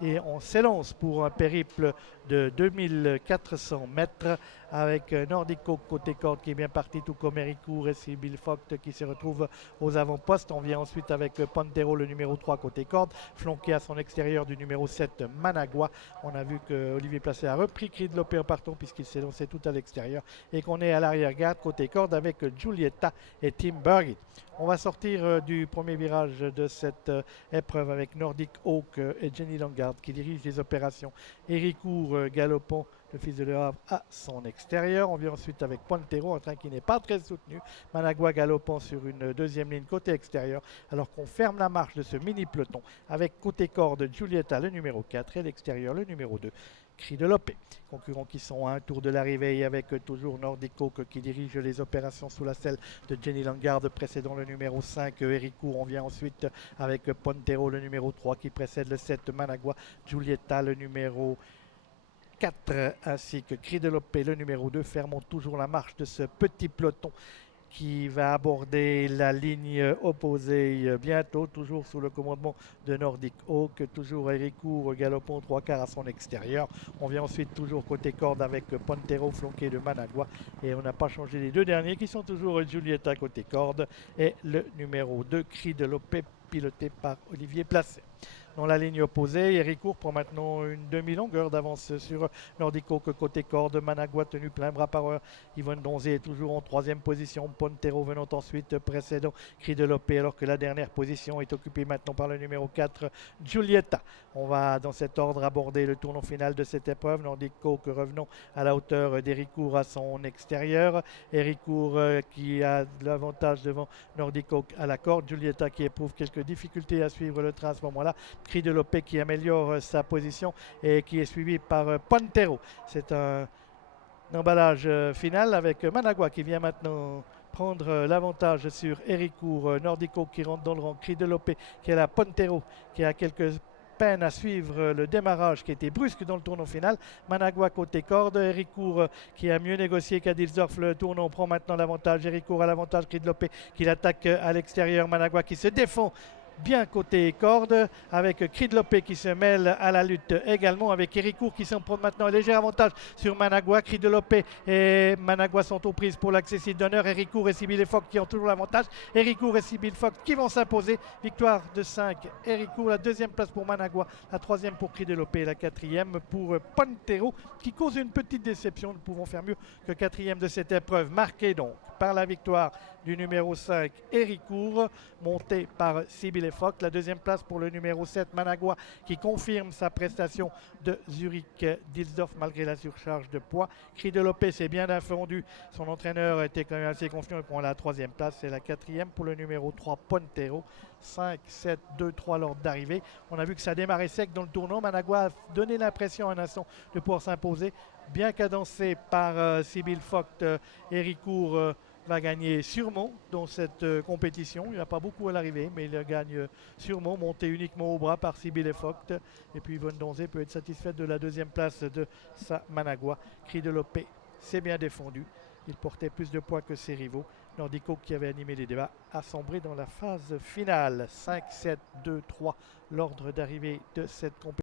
Et on s'élance pour un périple de 2400 mètres avec Nordic Oak côté corde qui est bien parti, tout comme Héricourt et Sibyl Vogt qui se retrouvent aux avant-postes. On vient ensuite avec Pantero, le numéro 3 côté corde, flanqué à son extérieur du numéro 7 Managua. On a vu que Olivier Placé a repris Cri de Lopé en partant puisqu'il s'est lancé tout à l'extérieur et qu'on est à l'arrière-garde côté corde avec Giulietta et Tim Burgit. On va sortir du premier virage de cette épreuve avec Nordic Oak et Jenny Langard qui dirigent les opérations. Héricourt galopant, le fils de Le Havre, à son extérieur. On vient ensuite avec Pontero, un train qui n'est pas très soutenu. Managua galopant sur une deuxième ligne côté extérieur, alors qu'on ferme la marche de ce mini peloton avec côté corde Giulietta, le numéro 4, et l'extérieur, le numéro 2. Cri de Lopé. Concurrents qui sont à un tour de l'arrivée avec toujours Nordic Oak qui dirige les opérations sous la selle de Jenny Langard précédant le numéro 5 Héricourt. On vient ensuite avec Pontero le numéro 3 qui précède le 7 Managua, Giulietta le numéro 4 ainsi que Cri de Lopé le numéro 2. Fermons toujours la marche de ce petit peloton qui va aborder la ligne opposée bientôt, toujours sous le commandement de Nordic Oak, toujours Héricourt galopant 3/4 à son extérieur. On vient ensuite toujours côté corde avec Pontero flanqué de Managua et on n'a pas changé les deux derniers qui sont toujours Giulietta côté corde et le numéro 2 Cri de Lopé piloté par Olivier Placé. Dans la ligne opposée, Héricourt prend maintenant une demi-longueur d'avance sur Nordic Oak côté corde. Managua tenu plein bras par Yvonne Donzé est toujours en troisième position. Pontero venant ensuite précédent Cri de Lopé alors que la dernière position est occupée maintenant par le numéro 4 Giulietta. On va dans cet ordre aborder le tournant final de cette épreuve. Nordic Oak revenant à la hauteur d'Héricourt à son extérieur. Héricourt qui a l'avantage devant Nordic Oak à la corde. Giulietta qui éprouve quelques difficultés à suivre le train à ce moment-là. Cri de Lopé qui améliore sa position et qui est suivi par Pontero. C'est un emballage final avec Managua qui vient maintenant prendre l'avantage sur Héricourt. Nordic Oak qui rentre dans le rang. Cri de Lopé qui est là. Pontero qui a quelques peine à suivre le démarrage qui était brusque dans le tournant final. Managua côté corde, Héricourt qui a mieux négocié qu'à Dilsdorf. Le tournant prend maintenant l'avantage. Héricourt a l'avantage. Cri de Lopé qui l'attaque à l'extérieur. Managua qui se défend bien côté corde avec Cri de Lopé qui se mêle à la lutte également avec Héricourt qui s'en prend maintenant un léger avantage sur Managua. Cri de Lopé et Managua sont aux prises pour l'accessible d'honneur. Héricourt et Sibyl Vogt qui ont toujours l'avantage. Héricourt et Sibyl Vogt qui vont s'imposer. Victoire de 5 Héricourt, la deuxième place pour Managua, la troisième pour Cri de Lopé et la quatrième pour Pontero qui cause une petite déception. Nous pouvons faire mieux que quatrième de cette épreuve, marquée donc par la victoire du numéro 5 Héricourt, monté par Sibyl Vogt. La deuxième place pour le numéro 7 Managua qui confirme sa prestation de Zurich-Dilsdorf malgré la surcharge de poids. Cri de Lopé s'est bien défendu. Son entraîneur était quand même assez confiant et prend la troisième place. C'est la quatrième pour le numéro 3 Pontero. 5, 7, 2, 3 lors d'arrivée. On a vu que ça a démarré sec dans le tournant. Managua a donné l'impression à un instant de pouvoir s'imposer. Bien cadencé par Sibyl Vogt, Héricourt va gagner sûrement dans cette compétition. Il n'y a pas beaucoup à l'arrivée, mais il gagne sûrement, monté uniquement au bras par Sibyl Vogt. Et puis Yvonne Donzé peut être satisfaite de la deuxième place de sa Managua. Cri de Lopé s'est bien défendu. Il portait plus de poids que ses rivaux. Nordic Oak qui avait animé les débats a sombré dans la phase finale. 5, 7, 2, 3, l'ordre d'arrivée de cette compétition.